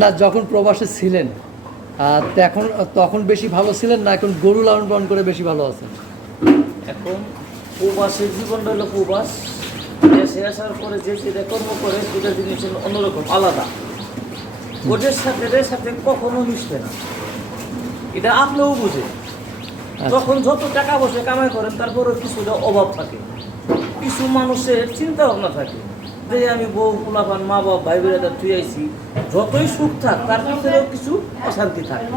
না যখন প্রবাসে ছিলেন তখন তখন বেশি ভালো ছিলেন না এখন গরু লালন পালন করে বেশি ভালো আছেন? এখন প্রবাসের জীবনটা হলো প্রবাস। দেশে আসার পরে যে যেটা কর্ম করে সেটা জিনিস অন্যরকম আলাদা। ওদের সাথে এদের সাথে কখনো মিশবে না। এটা আপনিও বুঝে তখন যত টাকা বসে কামাই করেন তারপরেও কিছুটা অভাব থাকে। কিছু মানুষের চিন্তা ভাবনা থাকে। যে আমি বউ, পোলাপান, মা বাবা ভাই বোনেরা তুই আইছি, যতই সুখ থাক, তার মধ্যেও কিছু অশান্তি থাকে।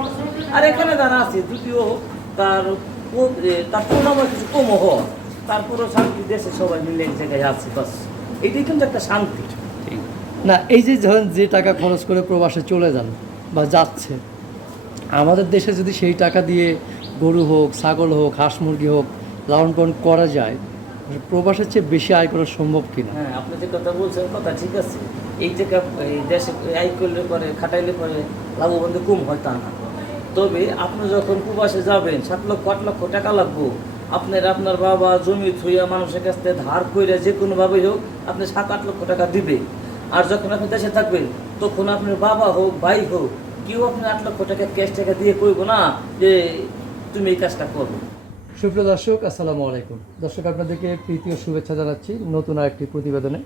আর এখানে যারা আছে, যদিও তার তার পূর্ণাময় কিছু কম হওয়া তারপরেও শান্তি দেশে সবাই মিলে এক জায়গায় আছে, বাস। এটাই কিন্তু একটা শান্তি। না, এই যে ধরেন যে টাকা খরচ করে প্রবাসে চলে যান বা যাচ্ছে, আমাদের দেশে যদি সেই টাকা দিয়ে গরু হোক, ছাগল হোক, হাঁস মুরগি হোক লালন পালন করা যায় প্রবাসের চেয়ে বেশি আয় করা সম্ভব কিনা? হ্যাঁ আপনি যে কথা বলছেন, কথা ঠিক আছে। এই যে দেশে আয় করলে পরে, খাটাইলে পরে লাভবান কম হয় তা না। তবে আপনি যখন প্রবাসে যাবেন, সাত লক্ষ, আট লক্ষ টাকা লাগবো। আপনার আপনার বাবা জমি থুইয়া মানুষের কাছ থেকে ধার করে যে কোনোভাবে হোক আপনি সাত, আট লক্ষ টাকা দিবে। আর যখন আপনি দেশে থাকবেন, তখন আপনার বাবা হোক, ভাই হোক, কেউ আপনি আট লক্ষ টাকা, ক্যাশ টাকা দিয়ে কইব না যে, তুমি এই কাজটা করো। সুপ্রিয় দর্শক, আসসালামু আলাইকুম। দর্শক, আপনাদেরকে প্রীতি ও শুভেচ্ছা জানাচ্ছি নতুন আরেকটি প্রতিবেদনে।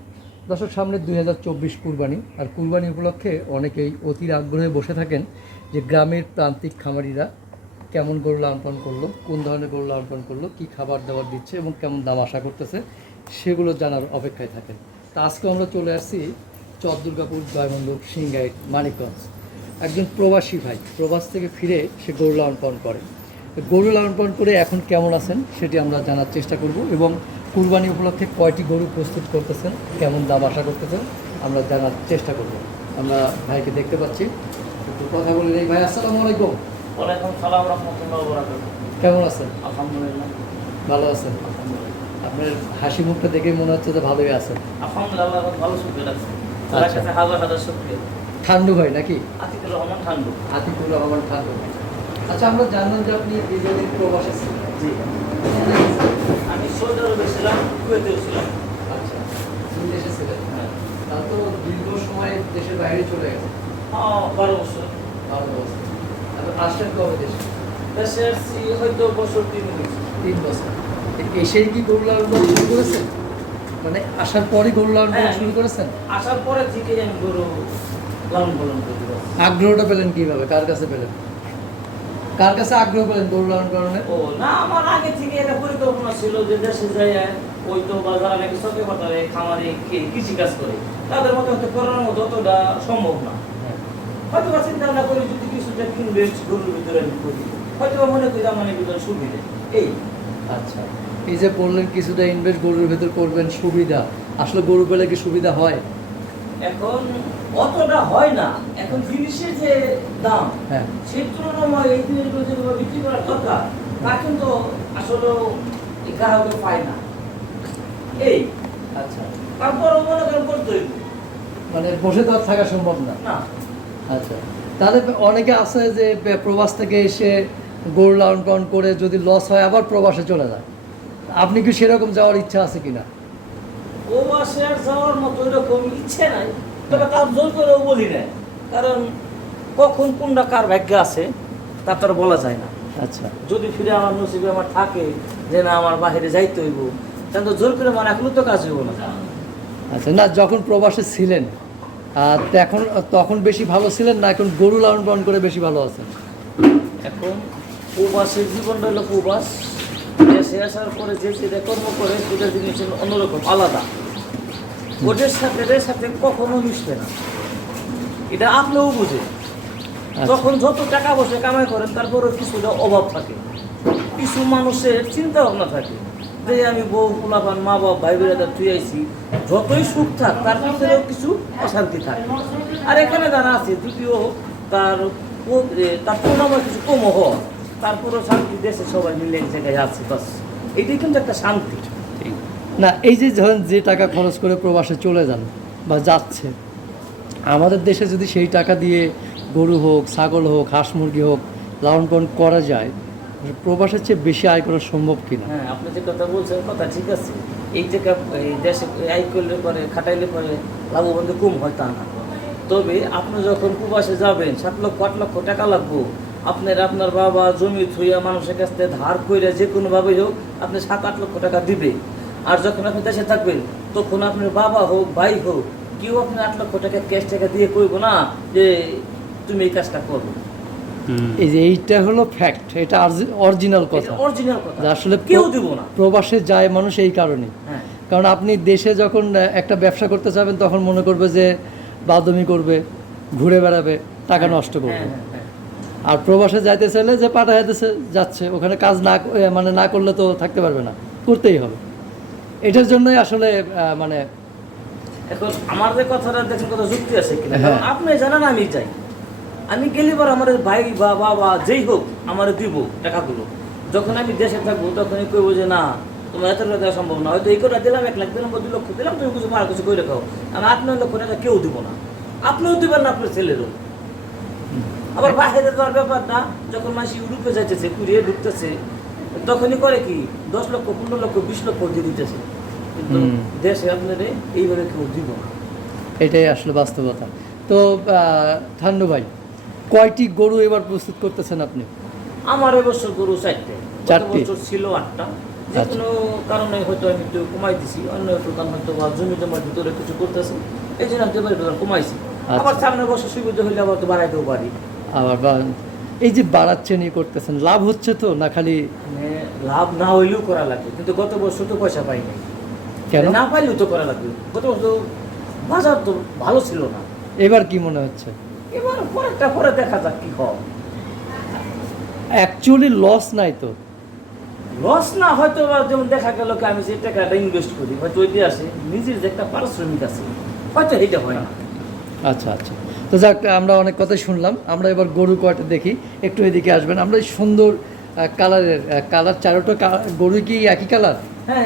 দর্শক, সামনে দুই হাজার চব্বিশ কুরবানি, আর কুরবানি উপলক্ষে অনেকেই অতির আগ্রহে বসে থাকেন যে গ্রামের প্রান্তিক খামারিরা কেমন গরু লালন করল, কোন ধরনের গরু লালন করল, কী খাবার দাবার দিচ্ছে এবং কেমন দাম আশা করতেছে, সেগুলো জানার অপেক্ষায় থাকেন। তা আজকে আমরা চলে আসছি চর দুর্গাপুর জয়মন্ডপ সিংগাইট, মানিকগঞ্জ। একজন প্রবাসী ভাই, প্রবাস থেকে ফিরে সে গরু লালন করে। গরু লালন পালন করে এখন কেমন আছেন সেটি আমরা জানার চেষ্টা করব এবং কুরবানি উপলক্ষে কয়টি গরু প্রস্তুত করতেছেন কেমন দাম আশা করতেছেন আমরা জানার চেষ্টা করব। আমরা ভাইকে দেখতে পাচ্ছি। একটু কথা বলে নেই। ভাই আসসালামু আলাইকুম। ওয়ালাইকুম সালাম রহমতুল্লাহ কেমন আছেন? আলহামদুলিল্লাহ। ভালো আছেন? আপনার হাসি মুখটা দেখে মনে হচ্ছে যে ভালোই আছেন। আলহামদুলিল্লাহ ভালো আচ্ছা। হাজার হাজার ঠান্ডু ভাই নাকি? আতিকুর রহমান ঠান্ডু। আতিকুর রহমান ঠান্ডু। আচ্ছা আমরা জানলাম যে আপনি প্রবাসে ছিলেন। জি। আমি সৌদি আরবে ছিলাম কুয়েতেও ছিলাম। আচ্ছা বিদেশে ছিলেন। হ্যাঁ। তার তো দীর্ঘ সময় দেশের বাইরে চলে গেছে। আহ, বারো বছর। বারো বছর। তারপর আসলেন কবে দেশে? দেশে আসছি হয়তো বছর তিন তিন বছর। এসেই কি গরু লালন পালন শুরু করেছেন? মানে আসার পরে গরু লালন পালন হ্যাঁ। শুরু করেছেন? আসার পরে থেকে আমি গরু লালন পালন করি। আগ্রহটা পেলেন কীভাবে? কার কাছে পেলেন? কার কাছে আগ্রহ পেলেন গরু লালন পালনের ও না আমার আগে থেকে একটা পরিকল্পনা ছিল যে দেশে যাই ওই তো বা যারা নাকি চকে পাতারে খামারে কি- কৃষিকাজ করে। তাদের মতো হয়তো করার মতো অতটা সম্ভব না। হয়তো বা চিন্তা ভাবনা করি যদি কিছুটা ইনভেস্ট গরুর ভিতরে আমি করি হয়তো বা মনে করি আমার ভিতরে সুবিধে। এই। আচ্ছা এই যে বললেন কিছুটা ইনভেস্ট গরুর ভেতর করবেন সুবিধা। আসলে গরু পেলে কি সুবিধা হয়? এখন অতটা হয় না। এখন জিনিসের যে দাম হ্যাঁ। সেই তুলনায় এই জিনিসগুলো যেগুলো বিক্রি করার দরকার তা কিন্তু আসলে গ্রাহকে পায় না। এই। আচ্ছা। তারপরও মনে করেন করতে মানে বসে তো আর থাকা সম্ভব না। না। আচ্ছা। তাহলে অনেকে আছে যে প্রবাস থেকে এসে গরু লালন পালন করে যদি লস হয় আবার প্রবাসে চলে যায়। আপনি কি সেরকম যাওয়ার ইচ্ছা আছে কিনা? ও যাওয়ার মতো এরকম ইচ্ছে নাই। তবে জোর করেও বলি না কারণ কখন কোনটা কার ভাগ্যে আছে তা তো বলা যায় না। আচ্ছা। যদি ফিরে আমার নসিবে আমার থাকে যে না আমার বাইরে যাইতে হইব তাহলে তো জোর করে মানে এখনও তো কাজ হইব না। আচ্ছা না যখন প্রবাসে ছিলেন আর তখন তখন বেশি ভালো ছিলেন না এখন গরু লালন পালন করে বেশি ভালো আছেন? এখন প্রবাসের জীবনটা হলো প্রবাস। দেশে আসার পরে যে যেটা কর্ম করে সেটা জিনিস অন্যরকম আলাদা। ওদের সাথে এদের সাথে কখনো মিশবে না। এটা আপনিও বুঝে আচ্ছা। তখন যত টাকা বসে কামাই করেন তারপরেও কিছুটা অভাব থাকে। কিছু মানুষের চিন্তা ভাবনা থাকে। যে আমি বউ পোলাপান মা বাবা ভাই বোনেরা তুই আইছি যতই সুখ থাক তার মধ্যেও কিছু অশান্তি থাকে। আর এখানে যারা আছে যদিও তার তার পূর্ণাময় কিছু কম হওয়া। তারপরেও শান্তি দেশে সবাই মিলে এক জায়গায় আছে বাস। এটাই কিন্তু একটা শান্তি। না এই যে ধরেন যে টাকা খরচ করে প্রবাসে চলে যান বা যাচ্ছে আমাদের দেশে যদি সেই টাকা দিয়ে গরু হোক ছাগল হোক হাঁস মুরগি হোক লালন পালন করা যায় প্রবাসের চেয়ে বেশি আয় করা সম্ভব কিনা? হ্যাঁ আপনি যে কথা বলছেন কথা ঠিক আছে। এই যে এই দেশে আয় করলে পরে খাটাইলে পরে লাভবান কম হয় তা না। তবে আপনি যখন প্রবাসে যাবেন সাত লক্ষ আট লক্ষ টাকা লাগবো। আপনার আপনার বাবা জমি থুইয়া মানুষের কাছ থেকে ধার করে যে কোনোভাবে হোক আপনি সাত আট লক্ষ টাকা দিবে। আর যখন আপনি দেশে থাকবেন তখন আপনার বাবা হোক ভাই হোক কেউ আপনি আট লক্ষ টাকা ক্যাশ টাকা দিয়ে কইব না যে তুমি এই কাজটা করো। এই যে এইটা হলো ফ্যাক্ট এটা অরিজিনাল কথা। অরিজিনাল কথা। আসলে কেউ দিব না। প্রবাসে যায় মানুষ এই কারণে। হ্যাঁ। কারণ আপনি দেশে যখন একটা ব্যবসা করতে যাবেন তখন মনে করবে যে বাদমি করবে ঘুরে বেড়াবে টাকা নষ্ট করবে। হ্যাঁ, হ্যাঁ, হ্যাঁ। আর প্রবাসে যাইতে চাইলে যে পাঠা যাইতেছে যাচ্ছে। ওখানে কাজ না মানে না করলে তো থাকতে পারবে না। করতেই হবে। এটার জন্যই আসলে মানে এখন আমার যে কথাটা দেখেন কত যুক্তি আছে কিনা? হ্যাঁ। আপনি জানেন আমি যাই। আমি গেলে পর আমার ভাই বা বাবা যেই হোক আমার দিব টাকাগুলো। যখন আমি দেশে থাকব তখনই কইবো যে না তোমার এত টাকা দেওয়া সম্ভব না। হয়তো এই করে দিলাম এক লাখ দিলাম দুই লক্ষ দিলাম তুমি কিছু মারা কিছু করে রাখো আমি আট নয় লক্ষ টাকা কেউ দিব না। আপনিও দিবেন না আপনার ছেলেরও। আবার বাইরে দেওয়ার ব্যাপার না যখন মানুষ ইউরোপে যাইতেছে কুড়িয়ে ঢুকতেছে তখনই করে কি দশ লক্ষ পনেরো লক্ষ বিশ লক্ষ দিয়ে দিতেছে। কিন্তু দেশে আপনার এইভাবে কেউ দিব না। এটাই আসলে বাস্তবতা। তো ঠান্ডু ভাই কয়টি গরু এবার প্রস্তুত করতেছেন আপনি? আমার এবছর গরু চারটে। চারটি? বছর ছিল আটটা। যে আচ্ছা। কোনো কারণে হয়তো আমি একটু কমাই দিছি অন্য প্রধান হয়তো বা জমি জমার ভিতরে কিছু করতেছি এই জন্য আমি কমাইছি। আচ্ছা। আবার সামনে বছর সুবিধা হইলে আবার তো বাড়াইতেও পারি। আবার বা এই যে বাড়াচ্ছেন ই করতেছেন লাভ হচ্ছে তো না খালি মানে লাভ না হইলেও করা লাগবে কিন্তু গত বছর তো পয়সা পাই নাই। কেন? না পাইলেও তো করা লাগবে। গত বছর বাজার তো ভালো ছিল না। এবার কি মনে হচ্ছে? এবার পরেরটা পরে দেখা যাক কি হয়। অ্যাকচুয়ালি লস নাই তো। লস না হয়তো যেমন দেখা গেল কি আমি যে টাকাটা ইনভেস্ট করি হয়তো ওই দিয়ে আসে নিজের যে একটা পারিশ্রমিক আছে হয়তো এইটা হয় না। আচ্ছা আচ্ছা। তো যাক আমরা অনেক কথাই শুনলাম। আমরা এবার গরু কয়টা দেখি একটু এদিকে আসবেন। আমরা এই সুন্দর কালারের কালার চারোটা গরু কি একই কালার? হ্যাঁ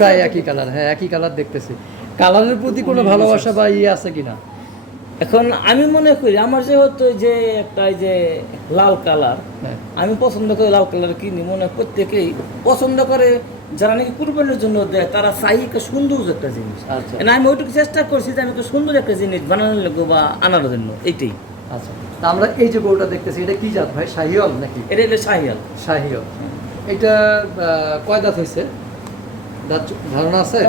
প্রায় একই কালার হ্যাঁ একই কালার দেখতেছি। কালারের প্রতি কোনো ভালোবাসা বা ইয়ে আছে কিনা? এখন আমি মনে করি আমার যেহেতু যে একটা যে লাল কালার হ্যাঁ। আমি পছন্দ করি লাল কালার কিনি মনে প্রত্যেকেই পছন্দ করে যারা নাকি কুরবানির জন্য দেয় তারা চাই একটা সুন্দর একটা জিনিস। আচ্ছা। আমি ওইটুকু চেষ্টা করছি যে আমি একটা সুন্দর একটা জিনিস বানানোর লোক বা আনার জন্য এইটাই। আচ্ছা। তা আমরা এই যে গরুটা দেখতেছি এটা কি জাত ভাই? শাহিওয়াল নাকি? এটা হলো শাহিয়াল শাহিওয়াল। এটা কয় দাঁত হয়েছে? দাঁত ধারণা আছে?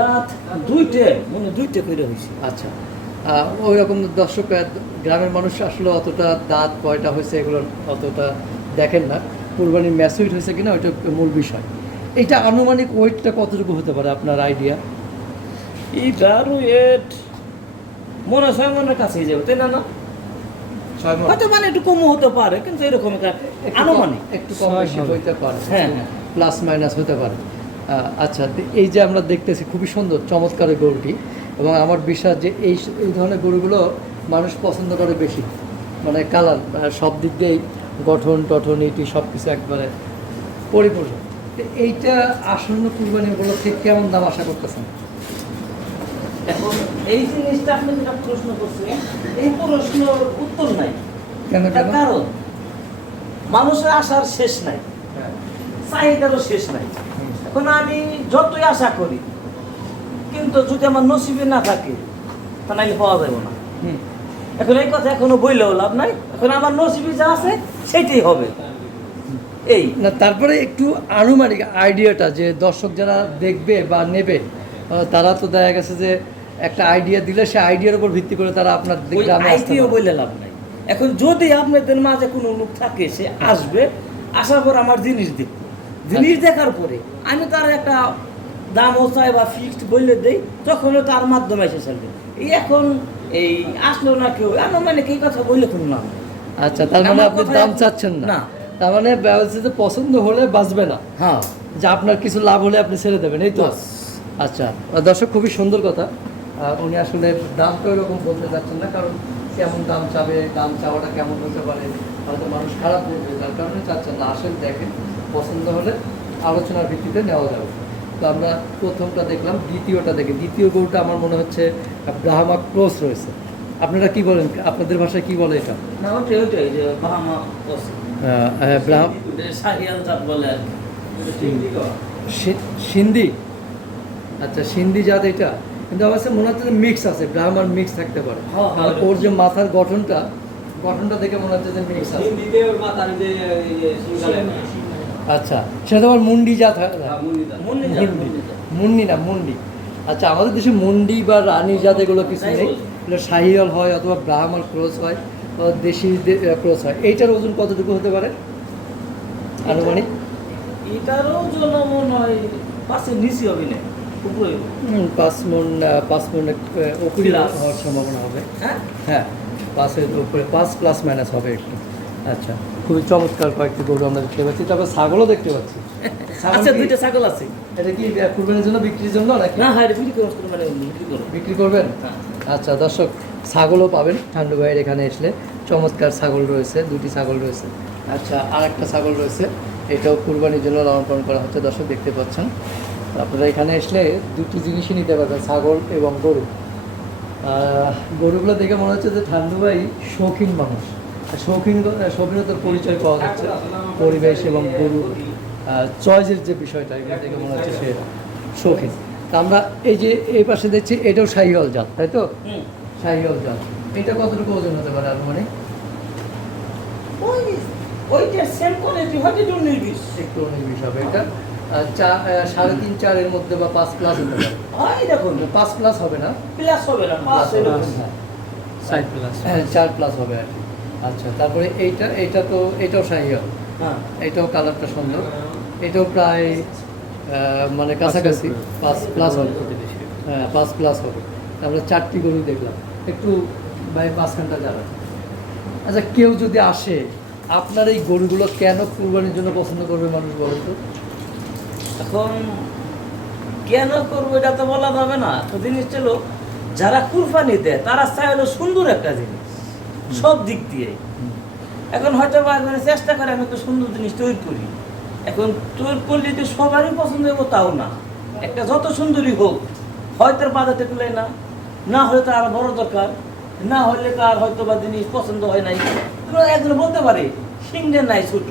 দুইটে মানে দুইটে করে হয়েছে আচ্ছা। ওই রকম দর্শক গ্রামের মানুষ আসলে অতটা দাঁত কয়টা হয়েছে এগুলো অতটা দেখেন না। কুরবানি ম্যাসুইট হয়েছে কিনা ওইটা মূল বিষয়। এটা আনুমানিক ওয়েটটা কতটুকু হতে পারে আপনার আইডিয়া এইটার ওয়েট মনে হয় ছয় মনের কাছেই যাবে তাই না না? হয়তো মানে একটু কমও হতে পারে কিন্তু এরকম একটু আনুমানিক। একটু কম বেশি হইতে পারে। হ্যাঁ, হ্যাঁ। প্লাস মাইনাস হতে পারে। আচ্ছা এই যে আমরা দেখতেছি খুবই সুন্দর চমৎকার গরুটি এবং আমার বিশ্বাস যে এই এই ধরনের গরুগুলো মানুষ পছন্দ করে বেশি। মানে কালার সব দিক দিয়েই গঠন টঠন এটি সব কিছু একবারে পরিপূর্ণ। এইটা আসন্ন কুরবানি উপলক্ষে কেমন দাম আশা করতেছেন? এখন এই জিনিসটা আপনি যেটা প্রশ্ন করছেন এই প্রশ্ন উত্তর নাই। কেন কারণ মানুষের আশার শেষ নাই। চাহিদারও শেষ নাই। এখন আমি যতই আশা করি কিন্তু যদি আমার নসিবে না থাকে তা নাইলে পাওয়া যাবে না। এখন এই কথা এখনও বইলেও লাভ নাই। এখন আমার নসিবে যা আছে সেটাই হবে। এই না তারপরে একটু আনুমানিক আইডিয়াটা যে দর্শক যারা দেখবে বা নেবে তারা তো দেখা গেছে যে একটা আইডিয়া দিলে সে আইডিয়ার উপর ভিত্তি করে তারা আপনার। বললে লাভ নাই এখন যদি আপনাদের মাঝে কোনো লোক থাকে সে আসবে আসার পর আমার জিনিস দেখবে জিনিস দেখার পরে আমি তার একটা দাম চাই বা ফিক্সড বললে দেই তখন তার মাধ্যমে এসে চলবে এই এখন এই আসলো না কেউ মানে এই কথা বললে কোনো নেই। আচ্ছা তার মানে আপনি দাম চাচ্ছেন না না। তার মানে ব্যবস্থা যে পছন্দ হলে বাঁচবে না। হ্যাঁ। যে আপনার কিছু লাভ হলে আপনি ছেড়ে দেবেন এই তো? আচ্ছা দর্শক খুবই সুন্দর কথা। উনি আসলে দামটা ওইরকম বলতে চাচ্ছেন না কারণ কেমন দাম চাবে দাম চাওয়াটা কেমন হতে পারে হয়তো মানুষ খারাপ বলবে তার কারণে চাচ্ছেন না। আসেন দেখেন পছন্দ হলে আলোচনার ভিত্তিতে নেওয়া যাবে। তো আমরা প্রথমটা দেখলাম দ্বিতীয়টা দেখি। দ্বিতীয় গরুটা আমার মনে হচ্ছে ব্রাহ্মা ক্রস রয়েছে। আপনারা কি বলেন? আপনাদের ভাষায় কি বলে এটা? না ওটাই ওটাই যে ব্রাহ্ম যে সিন্ধি আচ্ছা সিন্ধি জাত এটা। কিন্তু আমার কাছে মনে হচ্ছে মিক্স আছে ব্রাহ্মণ মিক্স থাকতে পারে। হ্যাঁ, হ্যাঁ। আর ওর যে মাথার গঠনটা গঠনটা দেখে মনে হচ্ছে যে মিক্স আছে। আচ্ছা সেটা তোমার মুন্ডি জাত হয়? হ্যাঁ। মুন্ডি জাত। মুন্ডি না মুন্ডি। আচ্ছা আমাদের দেশে মুন্ডি বা রানী জাত এগুলো কিছু নেই। শাহিয়াল হয় অথবা ব্রাহ্মণ ক্রস হয়। দেশি ক্রস হয়। এইটার ওজন কতটুকু হতে পারে? আনুমানিক? এটারও জন্য মনে হয় পাশে নিচে হবে না পাঁচ মন পাঁচ উপরে হওয়ার সম্ভাবনা হবে। হ্যাঁ? হ্যাঁ পাঁচের উপরে পাঁচ প্লাস মাইনাস হবে একটু। আচ্ছা খুবই চমৎকার কয়েকটি গরু আমরা দেখতে পাচ্ছি। তারপর ছাগলও দেখতে পাচ্ছি। আচ্ছা দুইটা ছাগল আছে। এটা কি কুরবানির জন্য বিক্রির জন্য নাকি? না হ্যাঁ বিক্রি করবেন? হ্যাঁ। আচ্ছা দর্শক ছাগলও পাবেন। ঠান্ডু ভাইয়ের এখানে আসলে চমৎকার ছাগল রয়েছে, দুটি ছাগল রয়েছে। আচ্ছা আর একটা ছাগল রয়েছে, এটাও কুরবানির জন্য লালন পালন করা হচ্ছে, দর্শক দেখতে পাচ্ছেন। আপনারা এখানে আসলে দুটি জিনিসই নিতে পারবেন, ছাগল এবং গরু। গরুগুলো দেখে মনে হচ্ছে যে ঠান্ডু ভাই শৌখিন মানুষ। শৌখিন, শৌখিনতার পরিচয় পাওয়া যাচ্ছে পরিবেশ এবং গরু চয়েসের যে বিষয়টা, এগুলো দেখে মনে হচ্ছে সে শৌখিন। আমরা এই যে, এই পাশে দেখছি এটাও শাহিওয়াল জাত, তাই তো? জাত এটা কতটুকু ওজন হতে পারে আনুমানিক ওই ওইটা সেম কোয়ালিটি হয়তো একটু নির্বিষ একটু অনেক বেশি হবে এটা। চা সাড়ে তিন চারের মধ্যে বা পাঁচ প্লাস হতে পারে। হয় দেখুন। পাঁচ প্লাস হবে না? প্লাস হবে না পাঁচ হ্যাঁ। সাইড প্লাস হ্যাঁ চার প্লাস হবে আর কি। আচ্ছা তারপরে এইটা এইটা তো এটাও শাহিওয়াল হ্যাঁ। এটাও কালারটা সুন্দর। এটাও প্রায় আহ, মানে কাছাকাছি। পাঁচ প্লাস হবে। হ্যাঁ পাঁচ প্লাস হবে। তারপরে চারটি গরু দেখলাম। একটু ভাই মাঝখানটা যারা আচ্ছা কেউ যদি আসে আপনার এই গরুগুলো কেন কুরবানির জন্য পছন্দ করবে মানুষ বলেন তো? এখন কেন করব এটা তো বলা যাবে না। তো জিনিস ছিল যারা কুরবানি দেয় তারা চায় হলো সুন্দর একটা জিনিস। সব দিক দিয়ে এখন হয়তো বা চেষ্টা করে আমি একটা সুন্দর জিনিস তৈরি করি। এখন তৈরি করলে যে সবারই পছন্দ হবে তাও না। একটা যত সুন্দরী হোক হয়তো বাজাতে পেলে না না হলে তার আরও বড় দরকার না হলে তার হয়তো বা জিনিস পছন্দ হয় নাই। এগুলো একজন বলতে পারে সিংড়ে নাই ছোট।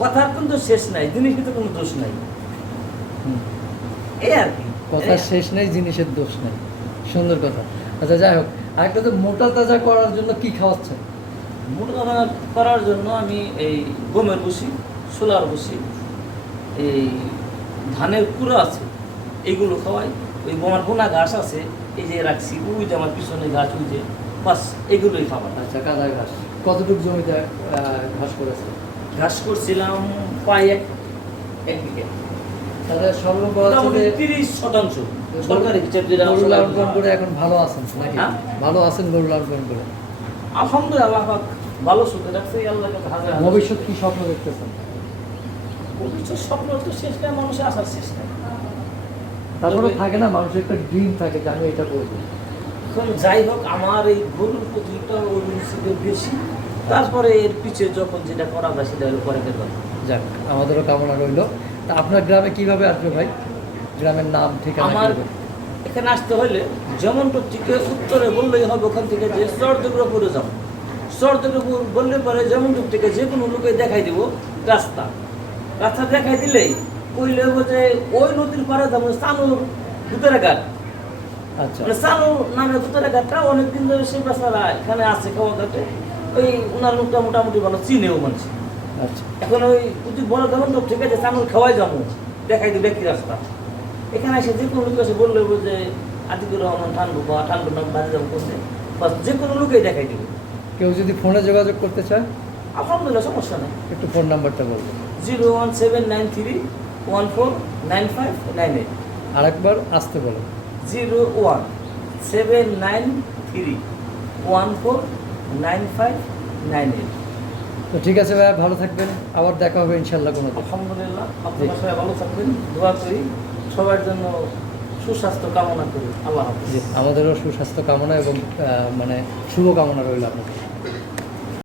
কথার কিন্তু শেষ নাই জিনিস কিন্তু কোনো দোষ নাই। এই আর কি কথা শেষ নেই জিনিসের দোষ নেই। সুন্দর কথা। আচ্ছা যাই হোক আরেকটা তো মোটা তাজা করার জন্য কি খাওয়াচ্ছেন? মোটা দানা করার জন্য আমি এই গমের বসি সোলার বসি এই ধানের কুড়ো আছে এইগুলো খাওয়াই। ওই আমার বোনা ঘাস আছে এই যে রাখছি ওই যে আমার পিছনে গাছ ওই যে বাস এগুলোই খাবার। আচ্ছা কাদা ঘাস। কতটুকু জমিতে ঘাস করেছে? ঘাস করছিলাম প্রায় এক এক বিঘে। তাহলে তিরিশ শতাংশ। সরকারি হিসাব যেটা গরু লালন করে এখন ভালো আছেন নাকি? হ্যাঁ? ভালো আছেন গরু লালন পালন করে? আলহামদুলিল্লাহ ভালো সুখে রাখছে আল্লাহ হাজার ভবিষ্যৎ কি স্বপ্ন দেখতেছেন? ভবিষ্যৎ স্বপ্ন তো শেষ নাই মানুষের আসার শেষ নাই। তারপরে থাকে না মানুষের একটা ড্রিম থাকে যে আমি এটা করব। যাই হোক আমার এই গরুর প্রতিটা বেশি। তারপরে এর পিছে যখন যেটা করা যায় সেটা হলো পরে কথা। যাক আমাদেরও কামনা রইল। তা আপনার গ্রামে কীভাবে আসবে ভাই? গ্রামের নাম ঠিকানা আমার এখানে আসতে হলে যেমন থেকে উত্তরে বললেই হবে ওখান থেকে যে চরদুর্গপুরে যাব। চরদুর্গপুর বললে পরে যেমন থেকে যে কোনো লোকে দেখাই দেবো রাস্তা। রাস্তা দেখাই দিলেই কইলে হব যে ওই নদীর পাড়ে যাব চানুর ভূতের ঘাট আচ্ছা। মানে চালু নামে ভূতের ঘাটটা অনেকদিন ধরে সেই বেচারা এখানে আছে খাওয়া ঘাটে ওই ওনার লোকটা মোটামুটি ভালো চিনেও মানুষ। আচ্ছা। এখন ওই যদি বড় ধরুন তো ঠিক আছে চানুর খাওয়াই যাব। দেখাই দিবে কি রাস্তা। এখানে এসে যে কোনো লোক এসে বললে যে আতিকুর রহমান ঠান্ডু বা ঠান্ডু নাম বাড়ি যাব করতে বা যে কোনো লোকেই দেখাই দিবে। কেউ যদি ফোনে যোগাযোগ করতে চায়? আলহামদুলিল্লাহ সমস্যা নেই। একটু ফোন নাম্বারটা বলবেন। Zero one seven nine three one four nine five nine eight আরেকবার আসতে বলেন zero one seven nine three one four nine five nine eight তো ঠিক আছে ভাইয়া ভালো থাকবেন। আবার দেখা হবে ইনশাল্লাহ কোনো। আলহামদুলিল্লাহ। আপনারা সবাই ভালো থাকবেন। দোয়া করি সবার জন্য সুস্বাস্থ্য কামনা করি। আল্লাহ হাফিজ। আমাদেরও সুস্বাস্থ্য কামনা এবং মানে শুভ কামনা রইল আপনাদের।